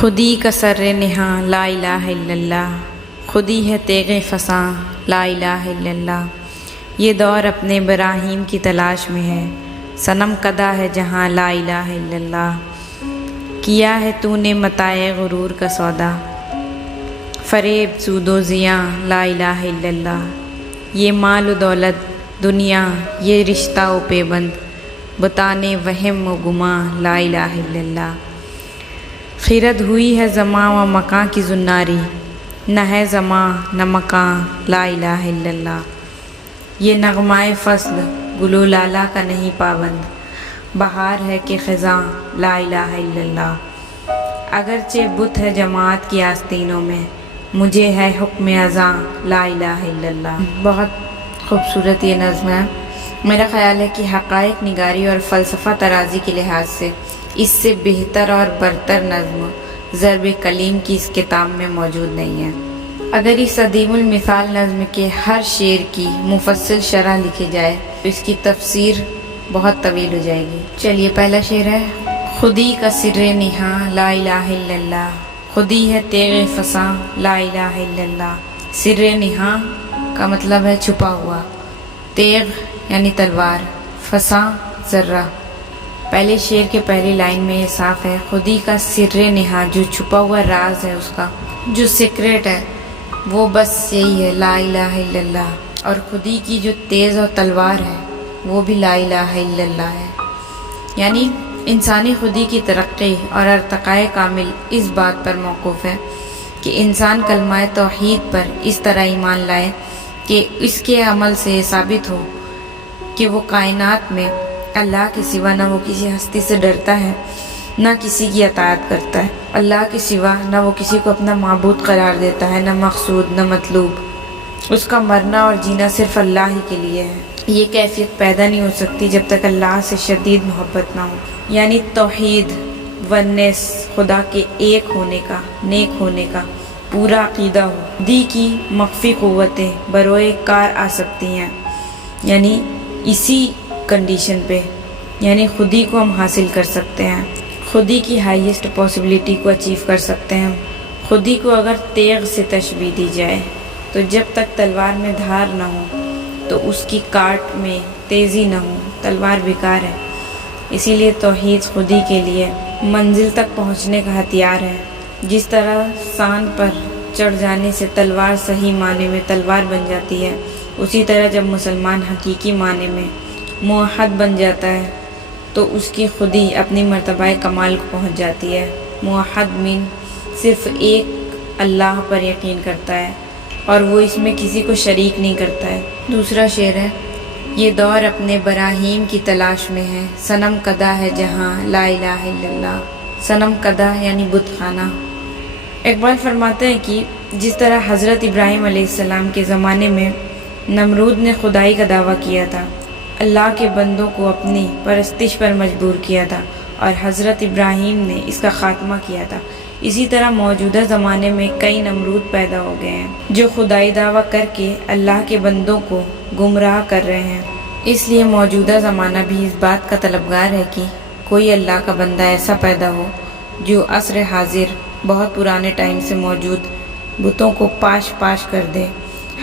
خودی کا سر نہاں لا الہ الا اللہ، خودی ہے تیغ فساں لا الہ الا اللہ۔ یہ دور اپنے براہیم کی تلاش میں ہے، صنم کدا ہے جہاں لا الہ الا اللہ۔ کیا ہے تو نے متاع غرور کا سودا، فریب سود و زیاں لا الہ الا اللہ۔ یہ مال و دولت دنیا، یہ رشتہ و پیبند، بتانے وہم و گماں لا الہ الا اللہ۔ خیرت ہوئی ہے زماں و مکاں کی زناری، نہ ہے زماں نہ مکاں لا الہ الا اللہ۔ یہ نغمۂ فصل گل و لالہ کا نہیں پابند، بہار ہے کہ خزاں لا الہ الا اللہ۔ اگرچہ بت ہے جماعت کی آستینوں میں، مجھے ہے حکم اذاں لا الہ الا اللہ۔ بہت خوبصورت یہ نظم ہے۔ میرا خیال ہے کہ حقائق نگاری اور فلسفہ ترازی کے لحاظ سے اس سے بہتر اور برتر نظم ضرب کلیم کی اس کتاب میں موجود نہیں ہے۔ اگر اس عدیم المثال نظم کے ہر شعر کی مفصل شرح لکھی جائے تو اس کی تفسیر بہت طویل ہو جائے گی۔ چلیے پہلا شعر ہے، خودی کا سر نہاں لا الہ الا اللہ، خودی ہے تیغ فساں لا الہ الا اللہ۔ سر نہاں کا مطلب ہے چھپا ہوا، تیغ یعنی تلوار، فساں ذرہ۔ پہلے شعر کے پہلی لائن میں یہ صاف ہے، خودی کا سر نہاں، جو چھپا ہوا راز ہے، اس کا جو سیکریٹ ہے وہ بس یہی ہے لا الہ الا اللہ۔ اور خودی کی جو تیز اور تلوار ہے وہ بھی لا الہ الا اللہ ہے۔ یعنی انسانی خودی کی ترقی اور ارتقاء کامل اس بات پر موقوف ہے کہ انسان کلمہ توحید پر اس طرح ایمان لائے کہ اس کے عمل سے ثابت ہو کہ وہ کائنات میں اللہ کے سوا نہ وہ کسی ہستی سے ڈرتا ہے، نہ کسی کی اطاعت کرتا ہے۔ اللہ کے سوا نہ وہ کسی کو اپنا معبود قرار دیتا ہے، نہ مقصود نہ مطلوب۔ اس کا مرنا اور جینا صرف اللہ ہی کے لیے ہے۔ یہ کیفیت پیدا نہیں ہو سکتی جب تک اللہ سے شدید محبت نہ ہو، یعنی توحید ونس، خدا کے ایک ہونے کا، نیک ہونے کا پورا عقیدہ ہو۔ خودی کی مخفی قوتیں بروئے کار آ سکتی ہیں، یعنی اسی کنڈیشن پہ، یعنی خودی کو ہم حاصل کر سکتے ہیں، خودی کی ہائیسٹ پاسبلٹی کو اچیو کر سکتے ہیں۔ خودی کو اگر تیغ سے تشبیہ دی جائے تو جب تک تلوار میں دھار نہ ہو تو اس کی کاٹ میں تیزی نہ ہو، تلوار بیکار ہے۔ اسی لیے توحید خودی کے لیے منزل تک پہنچنے کا ہتھیار ہے۔ جس طرح سان پر چڑھ جانے سے تلوار صحیح معنی میں تلوار بن جاتی ہے، اسی طرح جب مسلمان حقیقی معنی میں موحد بن جاتا ہے تو اس کی خودی اپنی مرتبہ کمال کو پہنچ جاتی ہے۔ موحد من صرف ایک اللہ پر یقین کرتا ہے اور وہ اس میں کسی کو شریک نہیں کرتا ہے۔ دوسرا شعر ہے، یہ دور اپنے براہیم کی تلاش میں ہے، صنم کدا ہے جہاں لا الہ الا اللہ۔ صنم کدا یعنی بت خانہ۔ اقبال فرماتے ہیں کہ جس طرح حضرت ابراہیم علیہ السلام کے زمانے میں نمرود نے خدائی کا دعویٰ کیا تھا، اللہ کے بندوں کو اپنی پرستش پر مجبور کیا تھا اور حضرت ابراہیم نے اس کا خاتمہ کیا تھا، اسی طرح موجودہ زمانے میں کئی نمرود پیدا ہو گئے ہیں جو خدائی دعویٰ کر کے اللہ کے بندوں کو گمراہ کر رہے ہیں۔ اس لیے موجودہ زمانہ بھی اس بات کا طلبگار ہے کہ کوئی اللہ کا بندہ ایسا پیدا ہو جو عصر حاضر بہت پرانے ٹائم سے موجود بتوں کو پاش پاش کر دے۔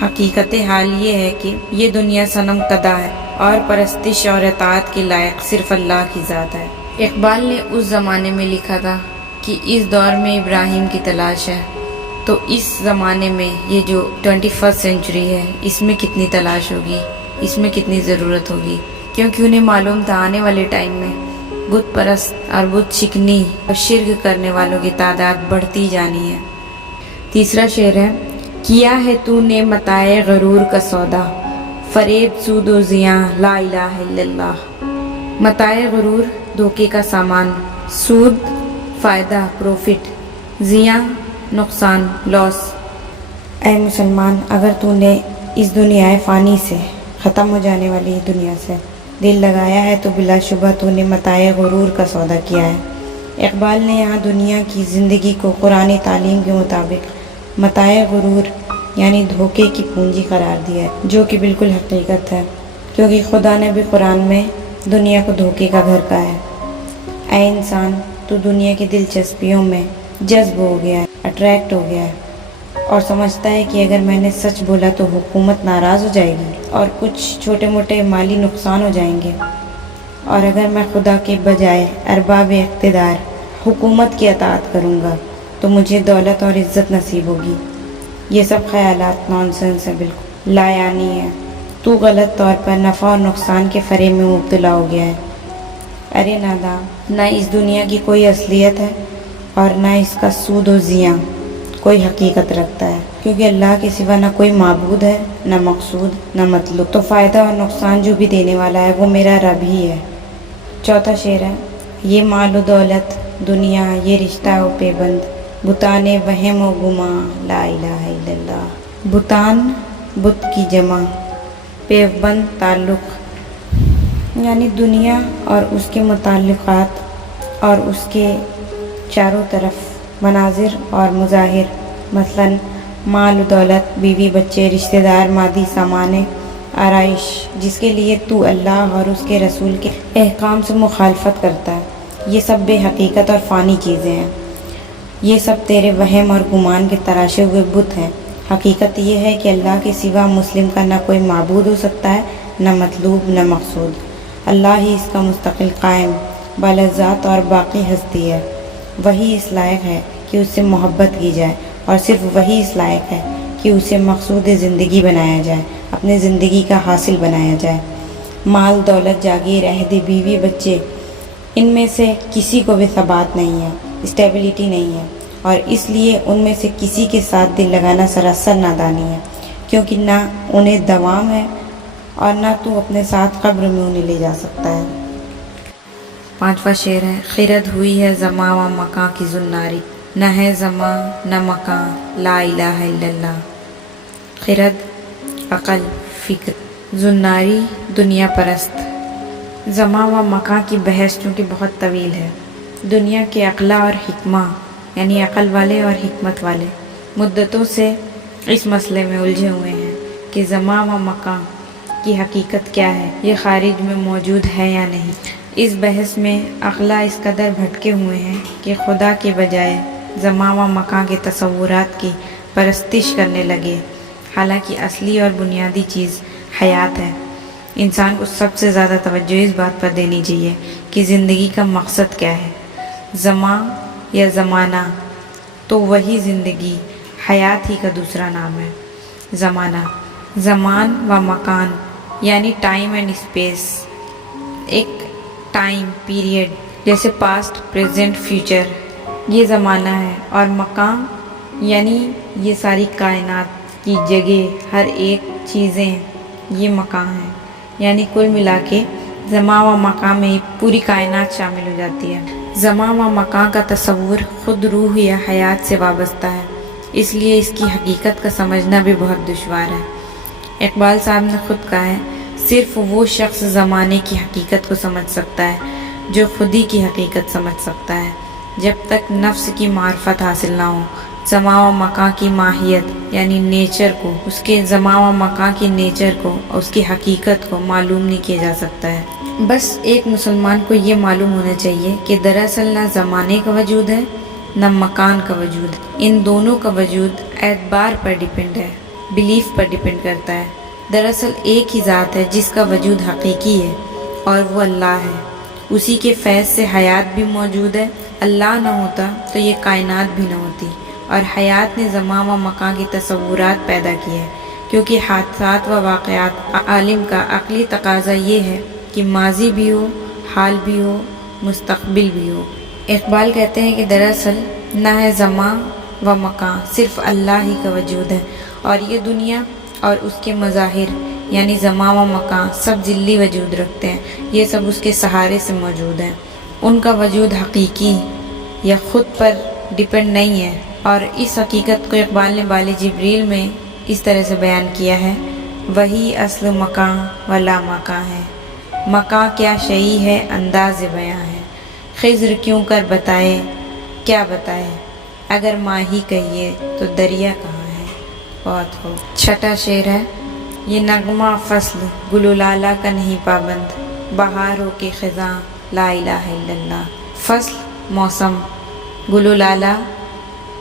حقیقت حال یہ ہے کہ یہ دنیا صنم کدا ہے اور پرستش اور اطاعت کے لائق صرف اللہ کی ذات ہے۔ اقبال نے اس زمانے میں لکھا تھا کہ اس دور میں ابراہیم کی تلاش ہے، تو اس زمانے میں یہ جو 21 سینچری ہے اس میں کتنی تلاش ہوگی، اس میں کتنی ضرورت ہوگی، کیونکہ انہیں معلوم تھا آنے والے ٹائم میں بت پرست اور بت شکنی اور شرک کرنے والوں کی تعداد بڑھتی جانی ہے۔ تیسرا شعر ہے، کیا ہے تو نے متاع غرور کا سودا، فریب سود و زیاں لا الہ الا اللہ۔ متاع غرور دھوکے کا سامان، سود فائدہ پروفٹ، زیاں نقصان لاس۔ اے مسلمان، اگر تو نے اس دنیا فانی سے، ختم ہو جانے والی دنیا سے دل لگایا ہے تو بلا شبہ تو نے متاع غرور کا سودا کیا ہے۔ اقبال نے یہاں دنیا کی زندگی کو قرآنی تعلیم کے مطابق متاع غرور یعنی دھوکے کی پونجی قرار دیا ہے، جو کہ بالکل حقیقت ہے، کیونکہ خدا نے بھی قرآن میں دنیا کو دھوکے کا گھر کہا ہے۔ اے انسان، تو دنیا کی دلچسپیوں میں جذب ہو گیا ہے، اٹریکٹ ہو گیا ہے اور سمجھتا ہے کہ اگر میں نے سچ بولا تو حکومت ناراض ہو جائے گی اور کچھ چھوٹے موٹے مالی نقصان ہو جائیں گے، اور اگر میں خدا کے بجائے ارباب اقتدار حکومت کی اطاعت کروں گا تو مجھے دولت اور عزت نصیب ہوگی۔ یہ سب خیالات نانسنس ہے، بالکل لا یعنی ہے۔ تو غلط طور پر نفع اور نقصان کے فریب میں مبتلا ہو گیا ہے۔ ارے ناداں، نہ اس دنیا کی کوئی اصلیت ہے اور نہ اس کا سود و زیاں کوئی حقیقت رکھتا ہے، کیونکہ اللہ کے سوا نہ کوئی معبود ہے، نہ مقصود، نہ مطلوب۔ تو فائدہ اور نقصان جو بھی دینے والا ہے وہ میرا رب ہی ہے۔ چوتھا شعر ہے، یہ مال و دولت دنیا یہ رشتہ و پیبند، بتان وہم و گماں لا الہ الا اللہ۔ بتان بت کی جمع، پیوبند تعلق، یعنی دنیا اور اس کے متعلقات اور اس کے چاروں طرف مناظر اور مظاہر، مثلا مال و دولت، بیوی بچے، رشتہ دار، مادی سامان، آرائش، جس کے لیے تو اللہ اور اس کے رسول کے احکام سے مخالفت کرتا ہے، یہ سب بے حقیقت اور فانی چیزیں ہیں۔ یہ سب تیرے وہم اور گمان کے تراشے ہوئے بت ہیں۔ حقیقت یہ ہے کہ اللہ کے سوا مسلم کا نہ کوئی معبود ہو سکتا ہے، نہ مطلوب، نہ مقصود۔ اللہ ہی اس کا مستقل قائم بالذات اور باقی ہستی ہے۔ وہی اس لائق ہے کہ اس سے محبت کی جائے، اور صرف وہی اس لائق ہے کہ اسے مقصود زندگی بنایا جائے، اپنے زندگی کا حاصل بنایا جائے۔ مال، دولت، جاگیر، عہدے، بیوی، بچے، ان میں سے کسی کو بھی ثبات نہیں ہے، اسٹیبلٹی نہیں ہے، اور اس لیے ان میں سے کسی کے ساتھ دل لگانا سراسر نادانی ہے، کیونکہ نہ انہیں دوام ہے اور نہ تو اپنے ساتھ قبر میں انہیں لے جا سکتا ہے۔ پانچواں شعر ہے، خرد ہوئی ہے زماں و مکاں کی زناری، نہ ہے زماں نہ مکاں لا الہ الا اللہ۔ خرد عقل، فکر، زناری دنیا پرست۔ زماں و مکاں کی بحث چونکہ بہت طویل ہے۔ دنیا کے عقلاء اور حکمہ، یعنی عقل والے اور حکمت والے، مدتوں سے اس مسئلے میں الجھے ہوئے ہیں کہ زماں و مکاں کی حقیقت کیا ہے، یہ خارج میں موجود ہے یا نہیں۔ اس بحث میں عقلاء اس قدر بھٹکے ہوئے ہیں کہ خدا کے بجائے زماں و مکاں کے تصورات کی پرستش کرنے لگے، حالانکہ اصلی اور بنیادی چیز حیات ہے۔ انسان کو سب سے زیادہ توجہ اس بات پر دینی چاہیے کہ زندگی کا مقصد کیا ہے۔ زماں یا زمانہ تو وہی زندگی، حیات ہی کا دوسرا نام ہے۔ زمانہ، زمان و مکان یعنی ٹائم اینڈ اسپیس، ایک ٹائم پیریڈ جیسے پاسٹ، پریزنٹ، فیوچر، یہ زمانہ ہے، اور مکان یعنی یہ ساری کائنات کی جگہ، ہر ایک چیزیں، یہ مکان ہے۔ یعنی کل ملا کے زماں و مکان میں پوری کائنات شامل ہو جاتی ہے۔ زماں و مکان کا تصور خود روح یا حیات سے وابستہ ہے، اس لیے اس کی حقیقت کا سمجھنا بھی بہت دشوار ہے۔ اقبال صاحب نے خود کہا ہے، صرف وہ شخص زمانے کی حقیقت کو سمجھ سکتا ہے جو خود ہی کی حقیقت سمجھ سکتا ہے۔ جب تک نفس کی معرفت حاصل نہ ہو، زماں و مکان کی ماہیت یعنی نیچر کو، اس کے زماں و مکان کی نیچر کو، اس کی حقیقت کو معلوم نہیں کیا جا سکتا ہے۔ بس ایک مسلمان کو یہ معلوم ہونا چاہیے کہ دراصل نہ زمانے کا وجود ہے نہ مکان کا وجود ہے، ان دونوں کا وجود اعتبار پر ڈیپینڈ ہے، بلیف پر ڈیپینڈ کرتا ہے۔ دراصل ایک ہی ذات ہے جس کا وجود حقیقی ہے، اور وہ اللہ ہے۔ اسی کے فیض سے حیات بھی موجود ہے۔ اللہ نہ ہوتا تو یہ کائنات بھی نہ ہوتی، اور حیات نے زماں و مکان کی تصورات پیدا کی ہے، کیونکہ حادثات و واقعات عالم کا عقلی تقاضا یہ ہے کہ ماضی بھی ہو، حال بھی ہو، مستقبل بھی ہو۔ اقبال کہتے ہیں کہ دراصل نہ ہے زماں و مکان، صرف اللہ ہی کا وجود ہے، اور یہ دنیا اور اس کے مظاہر یعنی زماں و مکان سب ذلی وجود رکھتے ہیں، یہ سب اس کے سہارے سے موجود ہیں۔ ان کا وجود حقیقی یا خود پر ڈیپینڈ نہیں ہے، اور اس حقیقت کو اقبال نے بال جبریل میں اس طرح سے بیان کیا ہے، وہی اصل مکان و لا مکان ہے، مکان کیا شئی ہے انداز بیاں ہے، خضر کیوں کر بتائے کیا بتائے، اگر ماہی کہیے تو دریا کہاں ہے۔ بہت خوب۔ چھٹا شعر ہے، یہ نغمہ فصل گل و لالہ کا نہیں پابند، بہار ہو کے خزاں لا الہ الا اللہ۔ فصل موسم، گل و لالہ